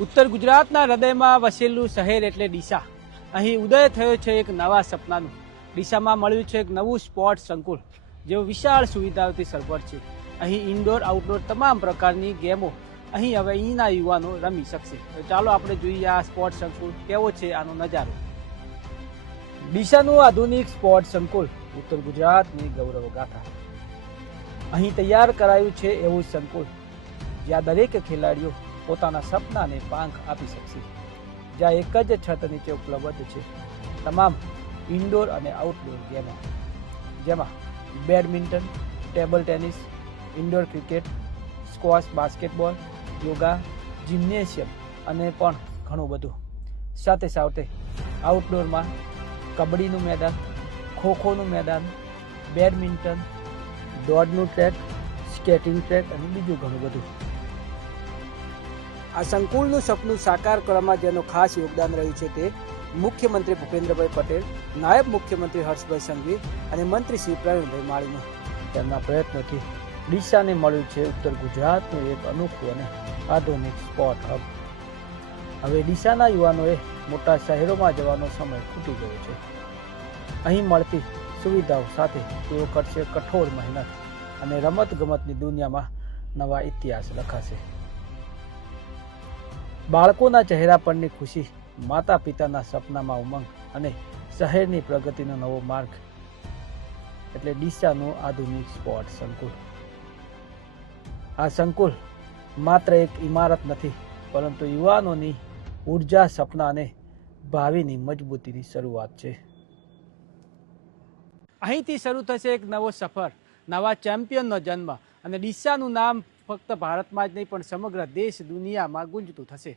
ઉત્તર ગુજરાતના હૃદયમાં વસેલું શહેર એટલે ડીસા. અહીં ઉદય થયો છે એક નવા સપનાનું. ડીસામાં મળ્યું છે એક નવું સ્પોર્ટ સંકુલ, જેઓ વિશાળ સુવિધાઓથી સગવડ છે. અહીં ઇન્ડોર આઉટડોર તમામ પ્રકારની ગેમો અહીં હવે અહીંના યુવાનો રમી શકશે. તો ચાલો આપણે જોઈએ આ સ્પોર્ટ્સ સંકુલ કેવો છે આનો નજારો. ડીસાનું આધુનિક સ્પોર્ટ્સ સંકુલ, ઉત્તર ગુજરાતની ગૌરવ ગાથા અહીં તૈયાર કરાયું છે એવું સંકુલ. જ્યાં દરેક ખેલાડીઓ પોતાના સપનાને પાંખ આપી શકશે. જ્યાં એક જ છત નીચે ઉપલબ્ધ છે. તમામ ઇન્ડોર અને આઉટડોર ગેમો. જેમાં badminton table tennis indoor cricket squash basketball yoga gymnasium અને પણ ઘણું બધું. સાથે સાથે આઉટડોરમાં કબડ્ડીનું મેદાન, ખોખોનું મેદાન બેડમિન્ટન દોડનું ટ્રેક સ્કેટિંગ ટ્રેક અને બીજું ઘણું બધું. આ સંકુલનું સપનું સાકાર કરવામાં જેનું ખાસ યોગદાન રહ્યું છે તે મુખ્યમંત્રી ભૂપેન્દ્રભાઈ પટેલ, નાયબ મુખ્યમંત્રી હર્ષભાઈ સંઘવી અને મંત્રી શ્રી પ્રવીણભાઈ માળીનો. તેમના પ્રયત્નોથી ડીસાને મળ્યું છે ઉત્તર ગુજરાતનું એક અનોખું અને આધુનિક સ્પોટ હબ. હવે ડીસાના યુવાનોએ મોટા શહેરોમાં જવાનો સમય ખૂટી ગયો છે. અહીં મળતી સુવિધાઓ સાથે તેઓ કરશે કઠોર મહેનત અને રમત ગમતની દુનિયામાં નવા ઇતિહાસ લખાશે. બાળકોના ચહેરા પરની ખુશી માતા પિતાના સપનામાં ઉમંગ અને શહેરની પ્રગતિનો નવો માર્ગ. એટલે ડીસાનું આધુનિક સ્પોર્ટ સંકુલ. આ સંકુલ માત્ર એક ઇમારત નથી, પરંતુ યુવાનોની ઊર્જા, સપના અને ભાવિની મજબૂતીની શરૂઆત છે. અહીંથી શરૂ થશે એક નવો સફર, નવા ચેમ્પિયનનો જન્મ અને ડીસાનું નામ ફક્ત ભારતમાં જ નહીં પણ સમગ્ર દેશ દુનિયામાં ગુંજતું થશે.